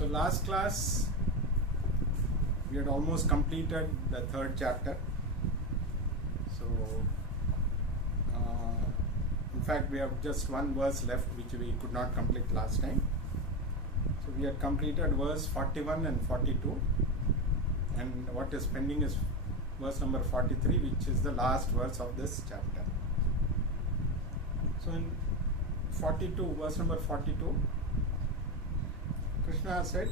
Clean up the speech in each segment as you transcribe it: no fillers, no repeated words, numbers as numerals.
So last class we had almost completed the third chapter. So in fact we have just one verse left which we could not complete last time. So we had completed verse 41 and 42, and what is pending is verse number 43, which is the last verse of this chapter. So in 42, verse number 42, Krishna said,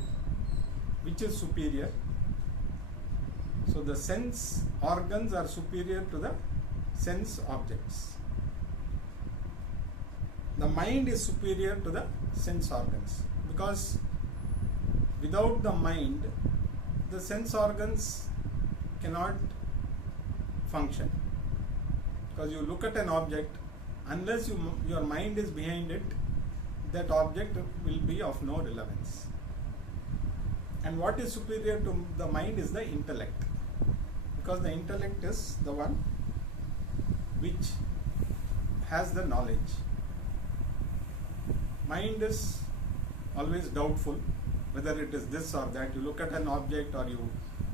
which is superior? So the sense organs are superior to the sense objects. The mind is superior to the sense organs, because without the mind, the sense organs cannot function. Because you look at an object, unless your mind is behind it, that object will be of no relevance. And what is superior to the mind is the intellect, because the intellect is the one which has the knowledge. Mind is always doubtful whether it is this or that. You look at an object, or you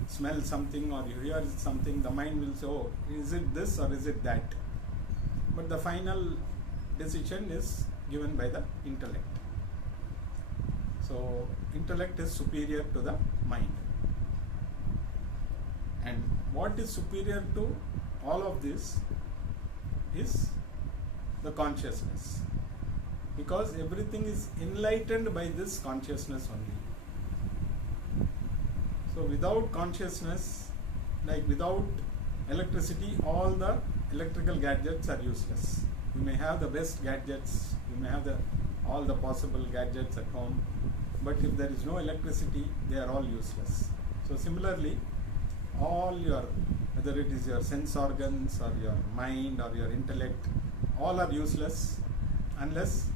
smell something, or you hear something, the mind will say, oh, is it this or is it that? But the final decision is given by the intellect. So intellect is superior to the mind. And what is superior to all of this is the consciousness, because everything is enlightened by this consciousness only. So without consciousness, like without electricity, all the electrical gadgets are useless. You may have the best gadgets, you may have all the possible gadgets at home, but if there is no electricity, they are all useless. So similarly, all your, whether it is your sense organs or your mind or your intellect, all are useless unless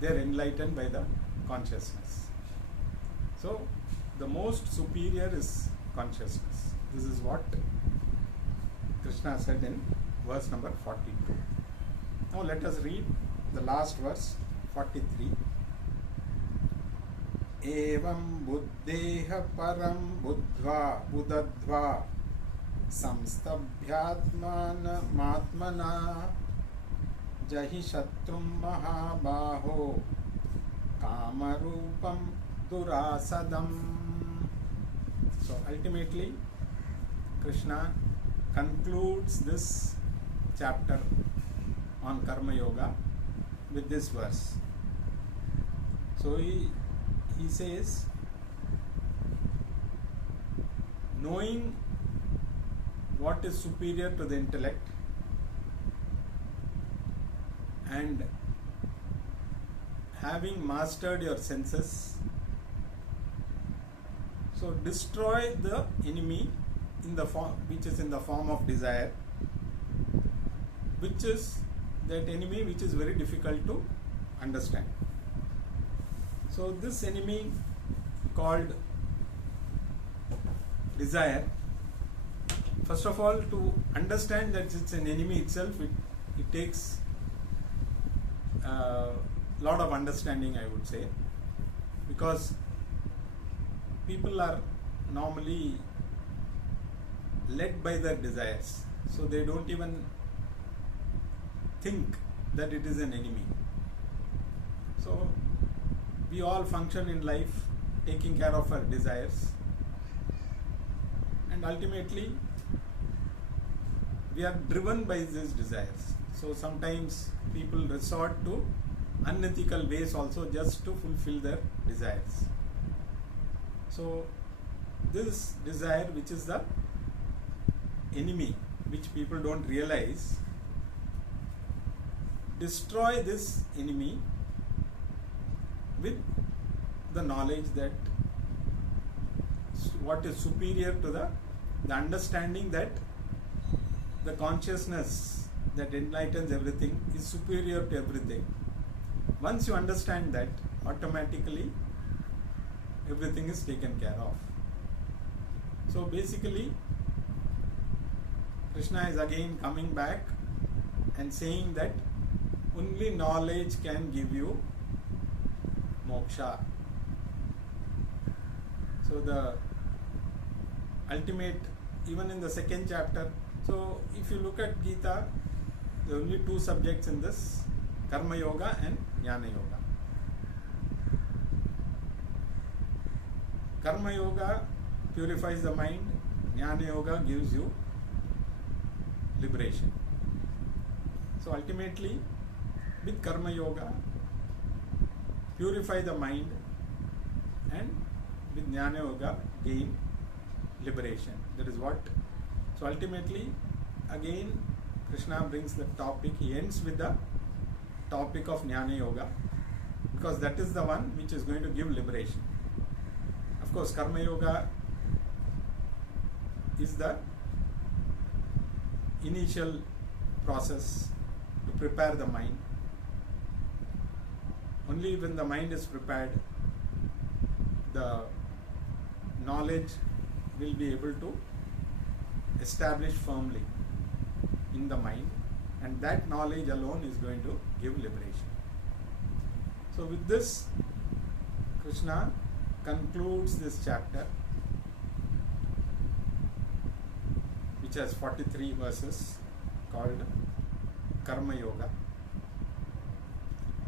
they are enlightened by the consciousness. So the most superior is consciousness. This is what Krishna said in verse number 42. Now let us read the last verse, 43. Evam buddheha param buddhva budadva samstabhyatmana matmana jahi shatrum mahabaho kamarupam durasadam. So ultimately Krishna concludes this chapter on Karma Yoga with this verse. So he says, knowing what is superior to the intellect and having mastered your senses, so destroy the enemy in the form, which is in the form of desire, which is that enemy which is very difficult to understand. So this enemy called desire, first of all, to understand that it's an enemy itself, it takes a lot of understanding, I would say, because people are normally led by their desires, so they don't even think that it is an enemy. So we all function in life taking care of our desires, and ultimately we are driven by these desires. So sometimes people resort to unethical ways also just to fulfill their desires. So this desire, which is the enemy, which people don't realize, destroy this enemy with the knowledge that what is superior to the understanding that the consciousness that enlightens everything is superior to everything. Once you understand that, automatically everything is taken care of. So basically Krishna is again coming back and saying that only knowledge can give you moksha. So the ultimate, even in the second chapter, so if you look at Gita, there are only two subjects in this, Karma Yoga and Jnana Yoga. Karma Yoga purifies the mind, Jnana Yoga gives you liberation. So ultimately, with Karma Yoga, purify the mind, and with Jnana Yoga, gain liberation. That is what. So ultimately, again, Krishna brings the topic, he ends with the topic of Jnana Yoga, because that is the one which is going to give liberation. Of course, Karma Yoga is the initial process to prepare the mind. Only when the mind is prepared, the knowledge will be able to establish firmly in the mind, and that knowledge alone is going to give liberation. So with this, Krishna concludes this chapter, which has 43 verses, called Karma Yoga.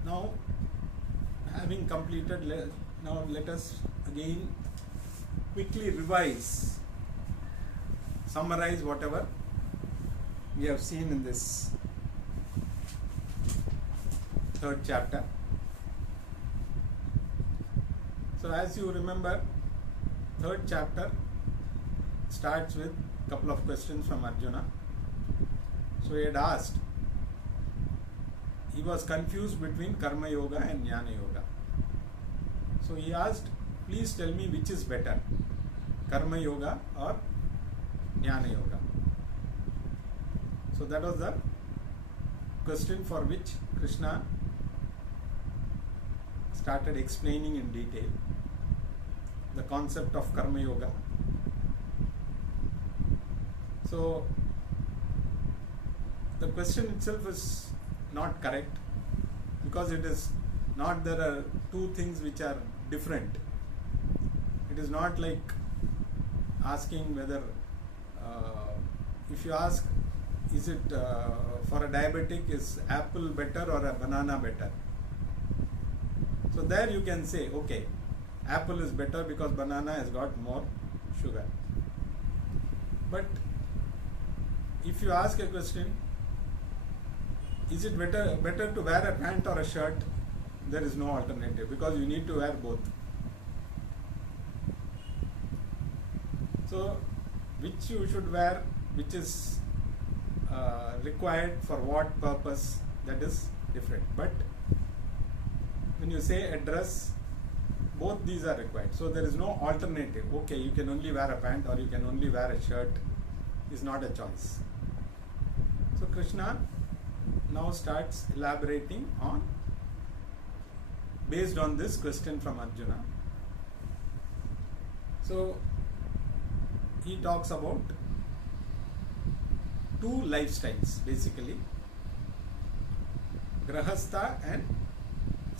Now, having completed, now let us again quickly revise, summarize whatever we have seen in this third chapter. So as you remember, third chapter starts with a couple of questions from Arjuna. So he had asked, he was confused between Karma Yoga and Jnana Yoga. So he asked, please tell me which is better, Karma Yoga or Jnana Yoga. So that was the question for which Krishna started explaining in detail the concept of Karma Yoga. So the question itself is not correct, because it is not, there are two things which are different. It is not like asking whether, if you ask, is it for a diabetic, is apple better or a banana better? So there you can say, okay, apple is better because banana has got more sugar. But if you ask a question, is it better to wear a pant or a shirt? There is no alternative, because you need to wear both. So which you should wear, which is required for what purpose, that is different. But when you say a dress, both these are required. So there is no alternative. Okay, you can only wear a pant or you can only wear a shirt, is not a choice. So Krishna now starts elaborating on, based on this question from Arjuna. So he talks about two lifestyles, basically, Grahastha and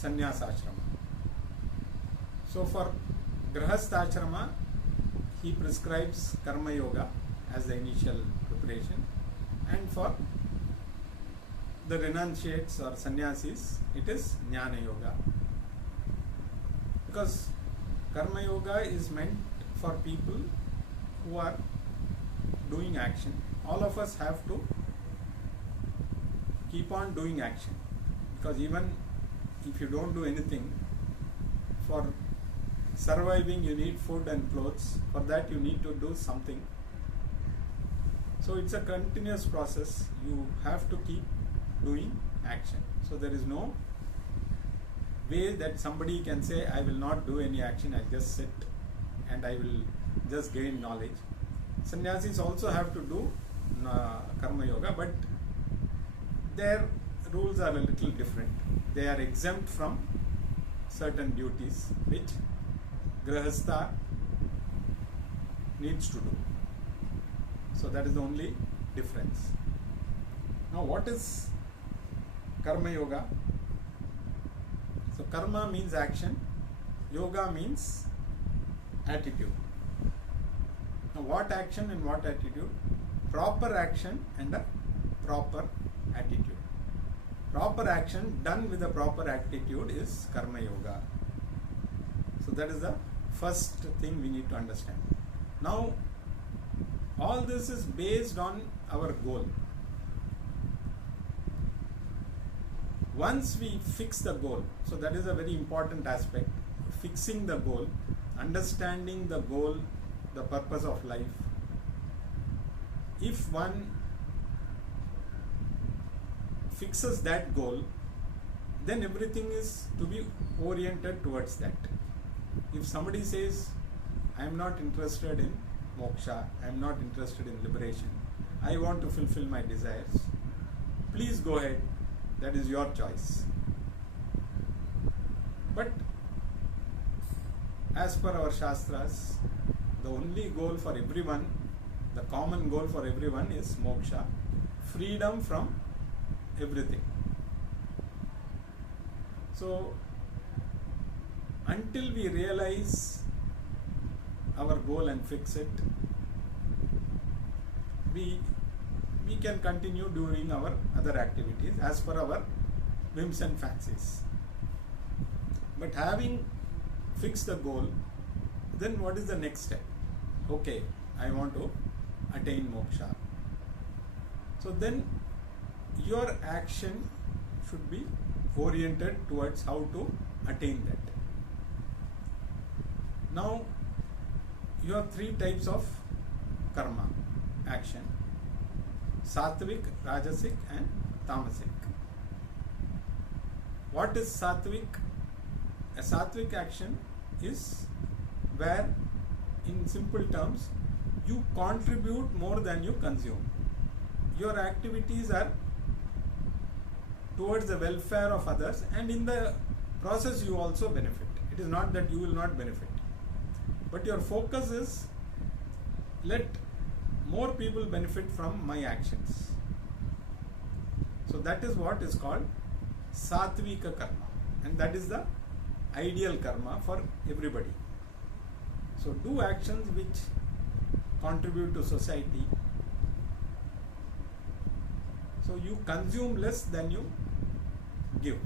Sannyasashrama. So for Grahastha he prescribes Karma Yoga as the initial preparation, and for the renunciates or sannyasis, it is Jnana Yoga. Because Karma Yoga is meant for people who are doing action. All of us have to keep on doing action, because even if you don't do anything, for surviving you need food and clothes. For that you need to do something. So it's a continuous process. You have to keep doing action. So there is no way that somebody can say, I will not do any action, I'll just sit and I will just gain knowledge. Sannyasis also have to do Karma Yoga, but their rules are a little different. They are exempt from certain duties which Grahastha needs to do. So that is the only difference. Now what is Karma Yoga? So Karma means action, Yoga means attitude. Now, what action and what attitude? Proper action and a proper attitude. Proper action done with a proper attitude is Karma Yoga. So that is the first thing we need to understand. Now, all this is based on our goal. Once we fix the goal, so that is a very important aspect, fixing the goal, understanding the goal, the purpose of life. If one fixes that goal, then everything is to be oriented towards that. If somebody says, I am not interested in moksha, I am not interested in liberation, I want to fulfill my desires, please go ahead, that is your choice. But as per our Shastras, the only goal for everyone, the common goal for everyone is moksha, freedom from everything. So, until we realize our goal and fix it, we can continue doing our other activities as per our whims and fancies. But having fixed the goal, then what is the next step? Okay, I want to attain moksha. So then your action should be oriented towards how to attain that. Now, you have three types of karma, action: sattvic, rajasic and tamasic. What is sattvic? A sattvic action is where, in simple terms, you contribute more than you consume. Your activities are towards the welfare of others, and in the process you also benefit. It is not that you will not benefit, but your focus is, let more people benefit from my actions. So that is what is called sattvika karma, and that is the ideal karma for everybody. So do actions which contribute to society. So you consume less than you give.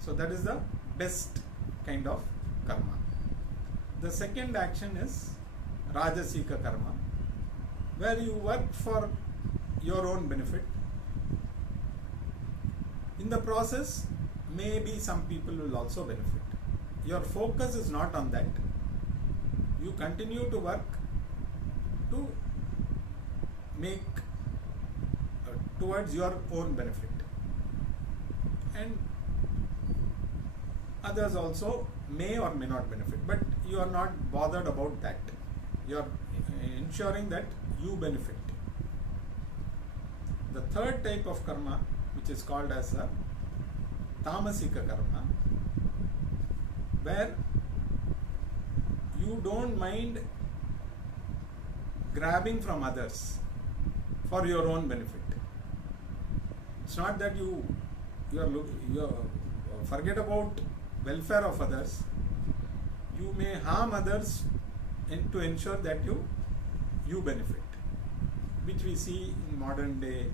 So that is the best kind of karma. The second action is rajasika karma, where you work for your own benefit. In the process, maybe some people will also benefit. Your focus is not on that. You continue to work to make towards your own benefit, and others also may or may not benefit, but you are not bothered about that. You are ensuring that you benefit. The third type of karma, which is called as a tamasika karma, where you don't mind grabbing from others for your own benefit. It's not that you forget about welfare of others. You may harm others to ensure that you benefit, which we see in modern day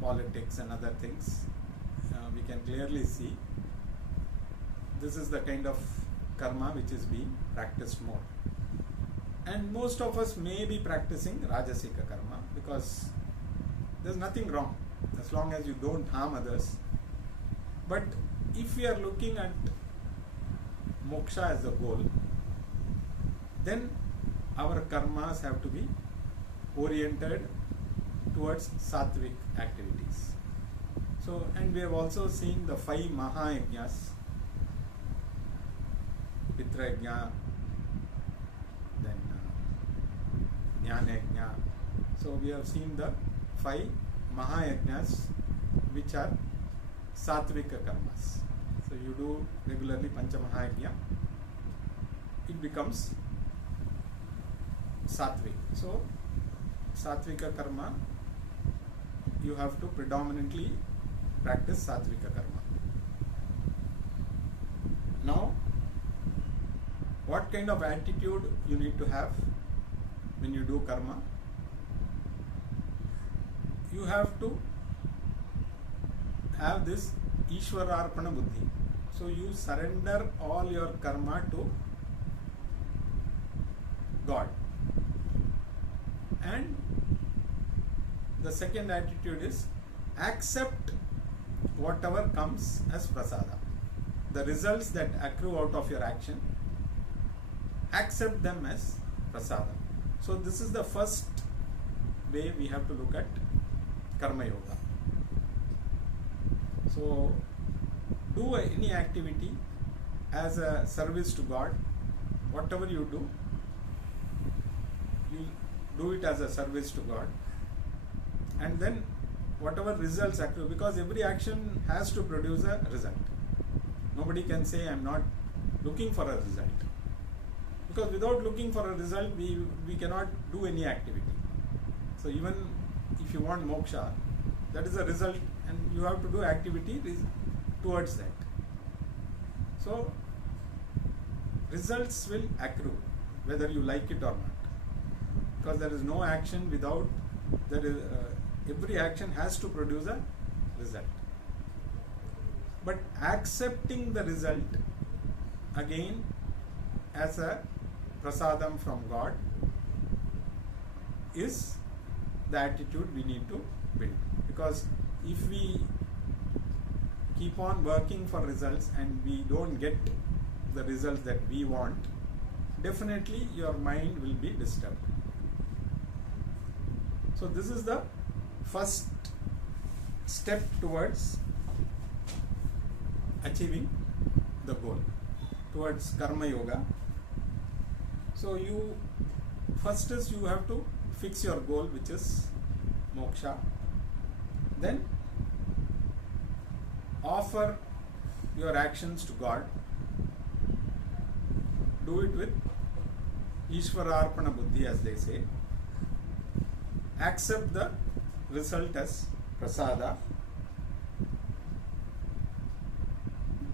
politics and other things. We can clearly see this is the kind of karma which is being practiced more. And most of us may be practicing rajasika karma, because there's nothing wrong as long as you don't harm others. But if we are looking at moksha as a goal, then our karmas have to be oriented towards sattvic activities. So, and we have also seen the 5 mahayajnas: Pitra Yajna, then Jnana Yajna. So we have seen the 5 mahayajnas which are sattvika karmas. So you do regularly Pancha Mahayajna, it becomes sattvic. So sattvika karma, you have to predominantly practice sattvika karma. Now kind of attitude you need to have when you do karma? You have to have this Ishwararpana Buddhi. So you surrender all your karma to God. And the second attitude is accept whatever comes as prasada. The results that accrue out of your action, accept them as prasada. So this is the first way we have to look at karma yoga. So do any activity as a service to God. Whatever you do it as a service to God, and then whatever results accrue, because every action has to produce a result. Nobody can say I am not looking for a result, because without looking for a result we cannot do any activity. So even if you want moksha, that is a result, and you have to do activity towards that. So results will accrue whether you like it or not, because there is no action without every action has to produce a result. But accepting the result again as a prasadam from God is the attitude we need to build. Because if we keep on working for results and we don't get the results that we want, definitely your mind will be disturbed. So this is the first step towards achieving the goal, towards karma yoga. So you have to fix your goal, which is moksha. Then offer your actions to God. Do it with Ishwararpana Buddhi, as they say. Accept the result as prasada.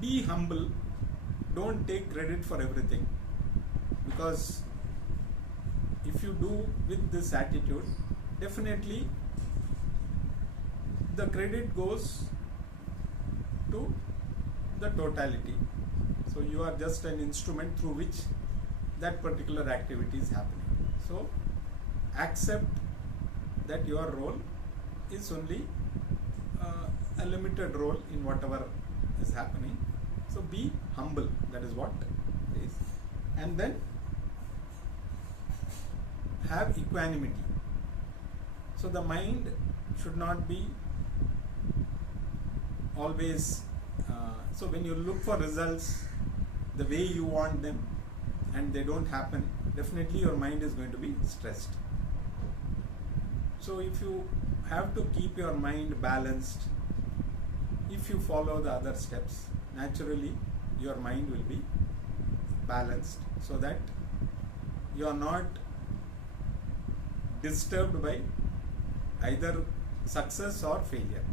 Be humble. Don't take credit for everything, because if you do with this attitude, definitely the credit goes to the totality. So you are just an instrument through which that particular activity is happening. So accept that your role is only a limited role in whatever is happening. So be humble, that is what it is. And then have equanimity. So the mind should not be always, so when you look for results the way you want them and they don't happen, definitely your mind is going to be stressed. So if you have to keep your mind balanced, if you follow the other steps, naturally your mind will be balanced, so that you are not disturbed by either success or failure.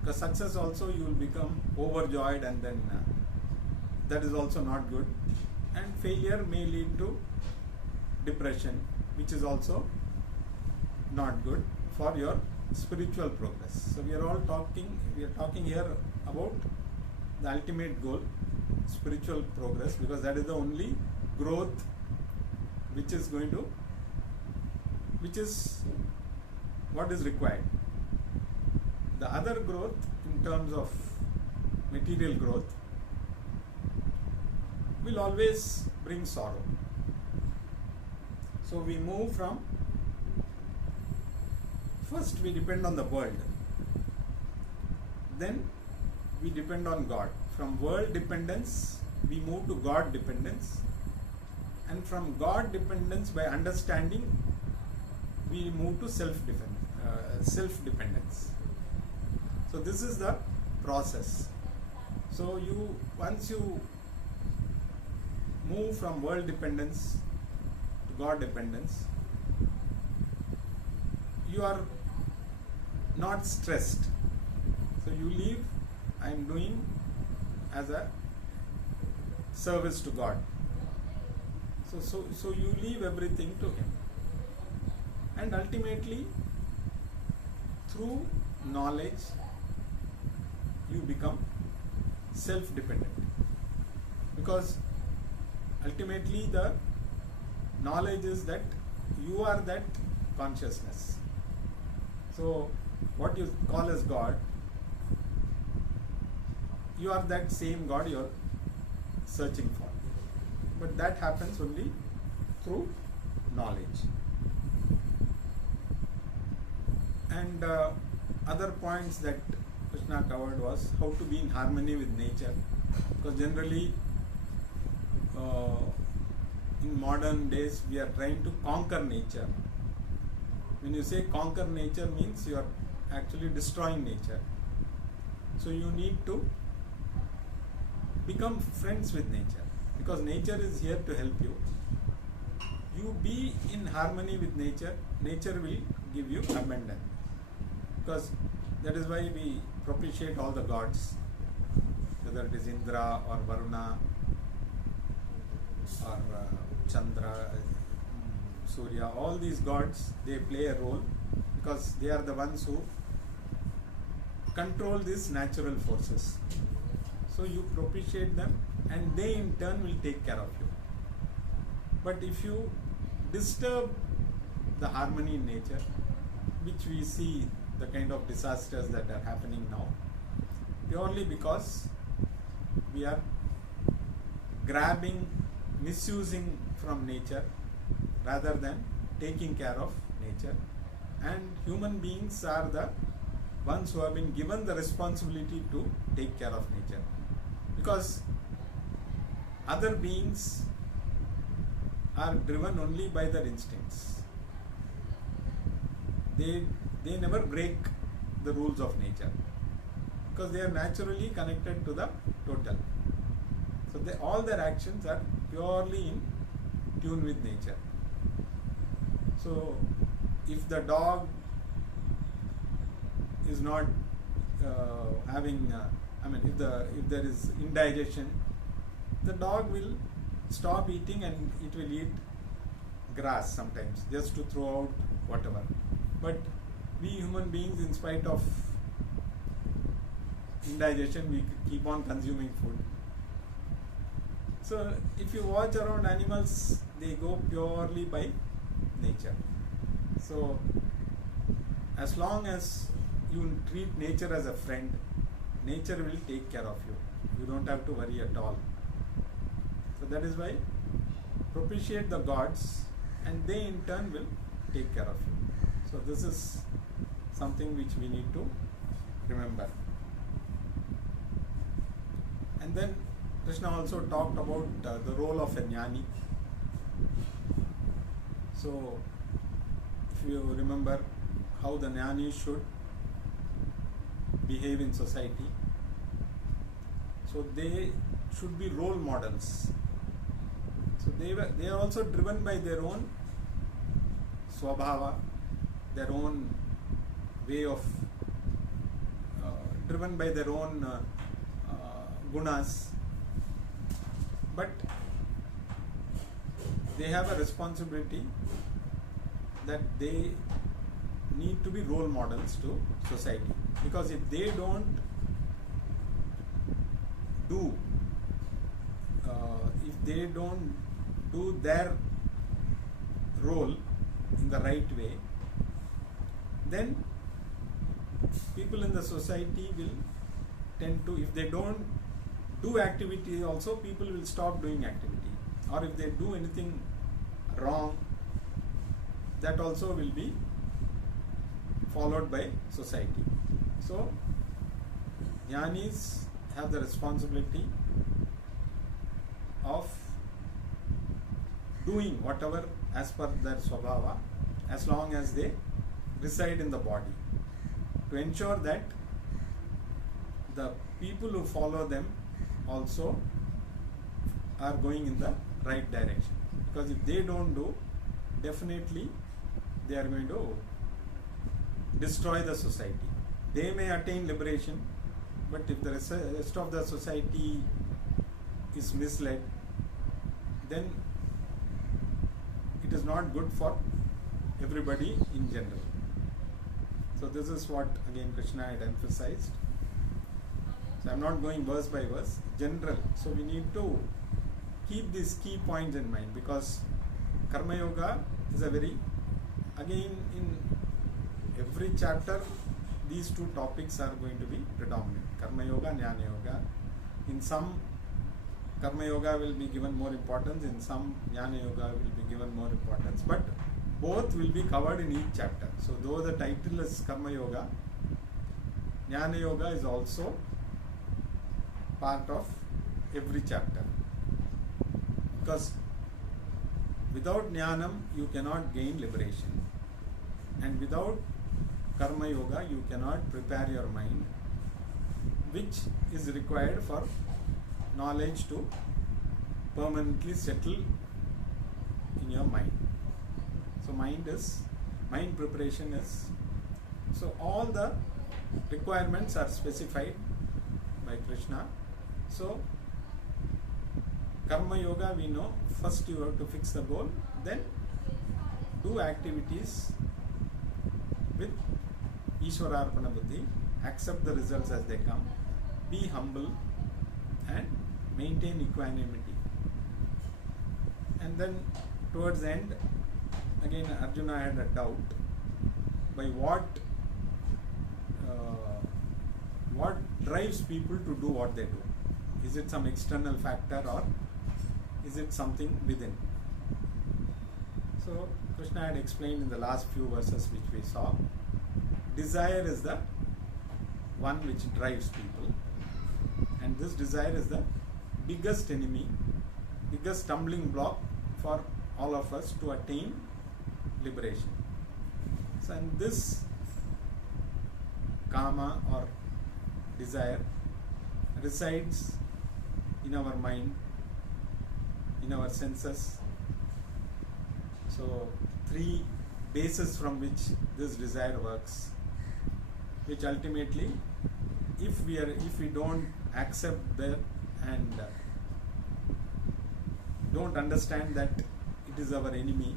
Because success also you will become overjoyed, and then that is also not good, and failure may lead to depression, which is also not good for your spiritual progress. So we are talking here about the ultimate goal, spiritual progress, because that is the only growth which is what is required. The other growth in terms of material growth will always bring sorrow. So we move from, first we depend on the world, then we depend on God. From world dependence we move to God dependence, and from God dependence, by understanding, we move to self-dependence. So this is the process. So once you move from world dependence to God dependence, you are not stressed. So you leave, I am doing as a service to God. So you leave everything to him. And ultimately, through knowledge, you become self-dependent. Because ultimately the knowledge is that you are that consciousness. So what you call as God, you are that same God you are searching for. But that happens only through knowledge. And other points that Krishna covered was how to be in harmony with nature. Because generally in modern days we are trying to conquer nature. When you say conquer nature, means you are actually destroying nature. So you need to become friends with nature, because nature is here to help you. You be in harmony with nature, nature will give you abundance. Because that is why we propitiate all the gods, whether it is Indra or Varuna or Chandra, Surya, all these gods, they play a role because they are the ones who control these natural forces. So you propitiate them and they in turn will take care of you. But if you disturb the harmony in nature, which we see the kind of disasters that are happening now, purely because we are grabbing, misusing from nature rather than taking care of nature. And human beings are the ones who have been given the responsibility to take care of nature. Because other beings are driven only by their instincts. They never break the rules of nature because they are naturally connected to the total. So all their actions are purely in tune with nature. So if the dog is not having, if there is indigestion, the dog will stop eating and it will eat grass sometimes just to throw out whatever. But we human beings, in spite of indigestion, we keep on consuming food. So if you watch around animals, they go purely by nature. So as long as you treat nature as a friend, nature will take care of you. You don't have to worry at all. So that is why propitiate the gods and they in turn will take care of you. So this is something which we need to remember. And then Krishna also talked about the role of a jnani. So if you remember how the jnani should behave in society, so they should be role models. So they are also driven by their own swabhava, their own way of, driven by their own gunas, but they have a responsibility that they need to be role models to society. Because if they don't do their role in the right way, then people in the society will tend to, if they don't do activity also, people will stop doing activity. Or if they do anything wrong, that also will be followed by society. So jnanis have the responsibility of doing whatever as per their swabhava, as long as they reside in the body, to ensure that the people who follow them also are going in the right direction. Because if they don't do, definitely they are going to destroy the society. They may attain liberation, but if the rest of the society is misled, then is not good for everybody in general. So this is what again Krishna had emphasized. So I am not going verse by verse, general. So we need to keep these key points in mind, because Karma Yoga is a very, again in every chapter these two topics are going to be predominant, Karma Yoga, Jnana Yoga. In some Karma Yoga will be given more importance, in some Jnana Yoga will be given more importance, but both will be covered in each chapter. So though the title is Karma Yoga, Jnana Yoga is also part of every chapter, because without Jnanam you cannot gain liberation, and without Karma Yoga you cannot prepare your mind, which is required for knowledge to permanently settle in your mind. So mind preparation is, so all the requirements are specified by Krishna. So Karma Yoga, we know, first you have to fix the goal, then do activities with Ishwararpana Buddhi, accept the results as they come, be humble and maintain equanimity. And then towards the end, again Arjuna had a doubt, by what drives people to do what they do? Is it some external factor or is it something within? So Krishna had explained in the last few verses which we saw, desire is the one which drives people, and this desire is the biggest enemy, biggest stumbling block for all of us to attain liberation. So and this kama or desire resides in our mind, in our senses. So three bases from which this desire works, which ultimately if we don't accept that and don't understand that it is our enemy,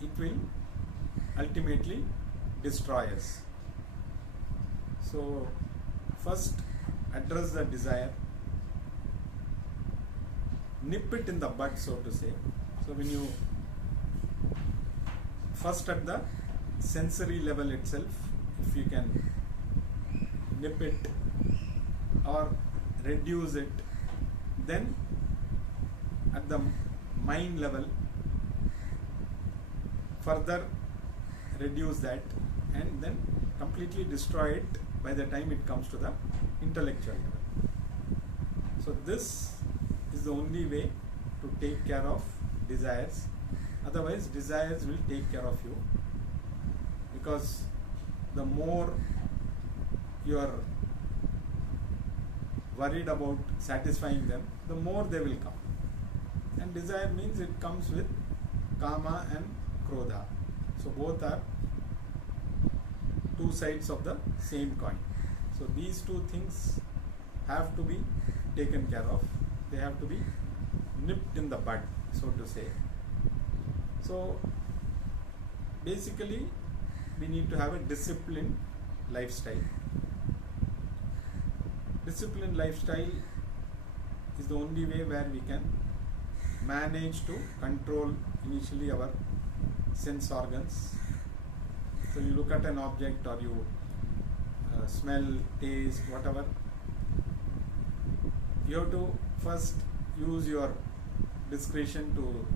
it will ultimately destroy us. So first address the desire, nip it in the bud, so to say. So when you first at the sensory level itself, if you can nip it or reduce it, then at the mind level further reduce that, and then completely destroy it by the time it comes to the intellectual level. So this is the only way to take care of desires. Otherwise desires will take care of you, because the more you are worried about satisfying them, the more they will come. And desire means it comes with kama and krodha. So both are two sides of the same coin. So these two things have to be taken care of. They have to be nipped in the bud, so to say. So basically we need to have a disciplined lifestyle. Disciplined lifestyle is the only way where we can manage to control initially our sense organs. So you look at an object, or you smell, taste, whatever, you have to first use your discretion to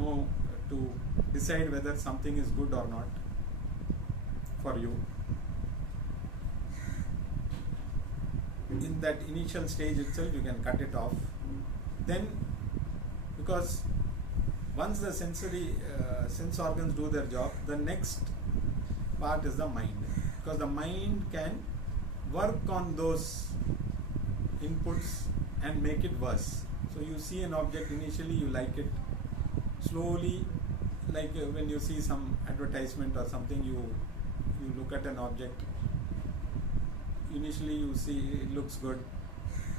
know, to decide whether something is good or not for you. In that initial stage itself you can cut it off. Then, because once the sense organs do their job, the next part is the mind, because the mind can work on those inputs and make it worse. So you see an object, initially you like it, slowly, like when you see some advertisement or something, you look at an object, initially you see it looks good,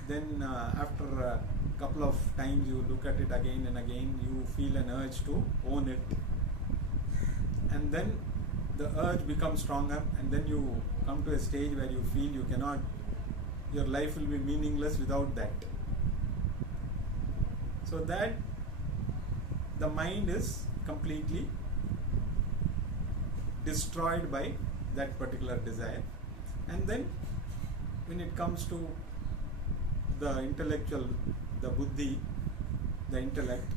then after a couple of times you look at it again and again, you feel an urge to own it, and then the urge becomes stronger, and then you come to a stage where you feel you cannot, your life will be meaningless without that. So that the mind is completely destroyed by that particular desire. And then when it comes to the intellectual, the buddhi, the intellect,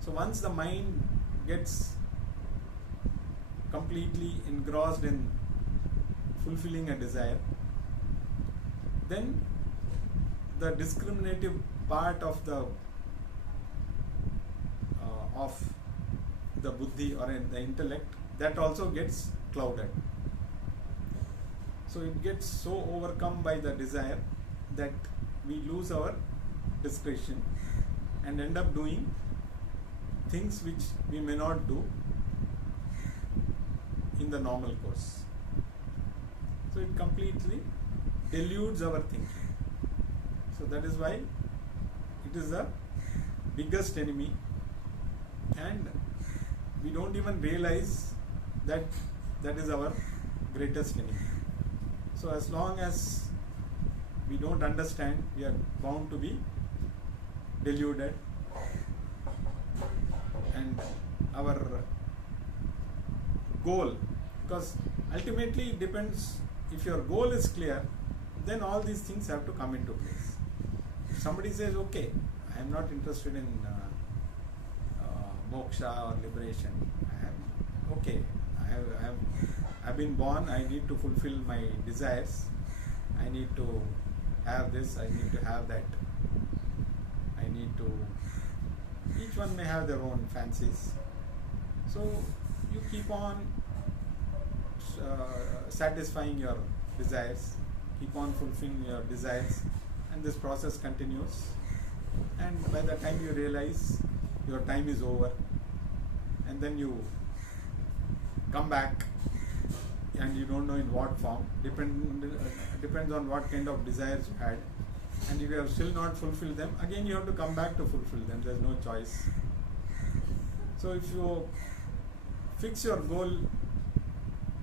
so once the mind gets completely engrossed in fulfilling a desire, then the discriminative part of the buddhi or the intellect, that also gets clouded. So it gets so overcome by the desire that we lose our discretion and end up doing things which we may not do in the normal course. So it completely deludes our thinking. So that is why it is the biggest enemy, and we don't even realize that that is our greatest enemy. So as long as we don't understand, we are bound to be deluded, and our goal, because ultimately it depends, if your goal is clear, then all these things have to come into place. If somebody says, okay, I am not interested in moksha or liberation, I've been born, I need to fulfill my desires, I need to have this, I need to have that, I need to, each one may have their own fancies. So you keep on satisfying your desires, keep on fulfilling your desires, and this process continues, and by the time you realize your time is over, and then you come back, and you don't know in what form, depends on what kind of desires you had, and if you have still not fulfilled them, again you have to come back to fulfill them, there's no choice. So if you fix your goal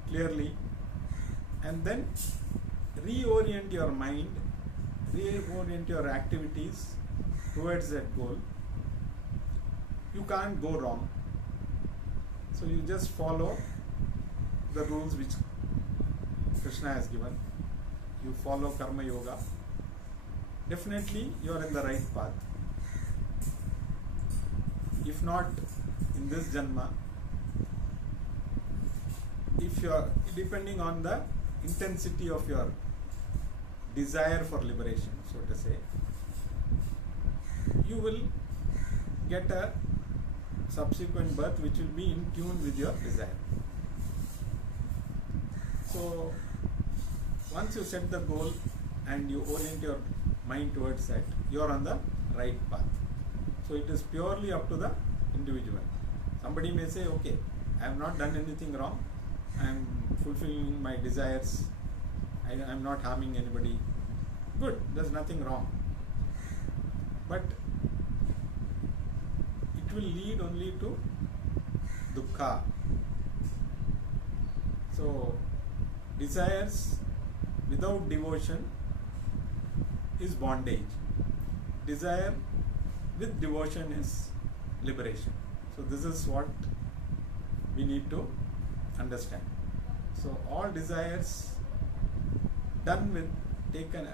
clearly and then reorient your mind, reorient your activities towards that goal, you can't go wrong. So you just follow the rules which Krishna has given. You follow Karma Yoga. Definitely you are in the right path. If not in this Janma, if you are, depending on the intensity of your desire for liberation, so to say, you will get a subsequent birth which will be in tune with your desire. So once you set the goal and you orient your mind towards that, you are on the right path. So it is purely up to the individual. Somebody may say, okay, I have not done anything wrong, I am fulfilling my desires, I am not harming anybody. Good, there is nothing wrong. But it will lead only to dukkha. So desires without devotion is bondage. Desire with devotion is liberation. So this is what we need to understand. So all desires done with, taken,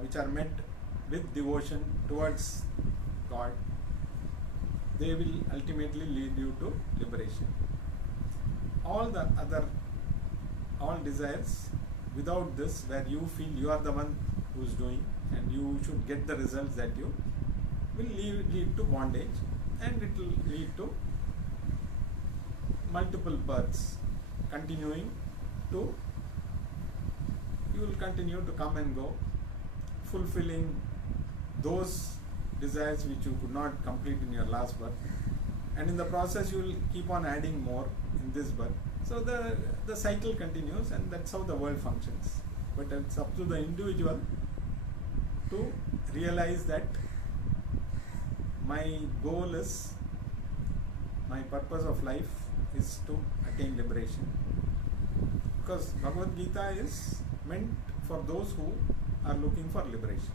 which are met with devotion towards God, they will ultimately lead you to liberation. All desires without this, where you feel you are the one who is doing and you should get the results that you will, lead to bondage, and it will lead to multiple births, continuing to, you will continue to come and go, fulfilling those desires which you could not complete in your last birth, and in the process you will keep on adding more in this birth. So the cycle continues, and that's how the world functions. But it's up to the individual to realize that my goal is, my purpose of life is to attain liberation. Because Bhagavad Gita is meant for those who are looking for liberation.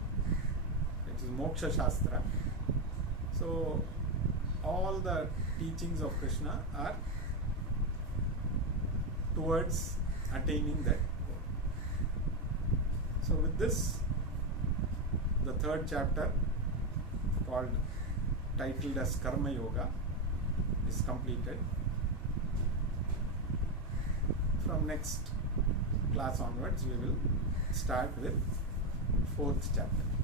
It is Moksha Shastra. So all the teachings of Krishna are towards attaining that goal. So with this, the third chapter, titled as Karma Yoga, is completed. From next class onwards, we will start with fourth chapter.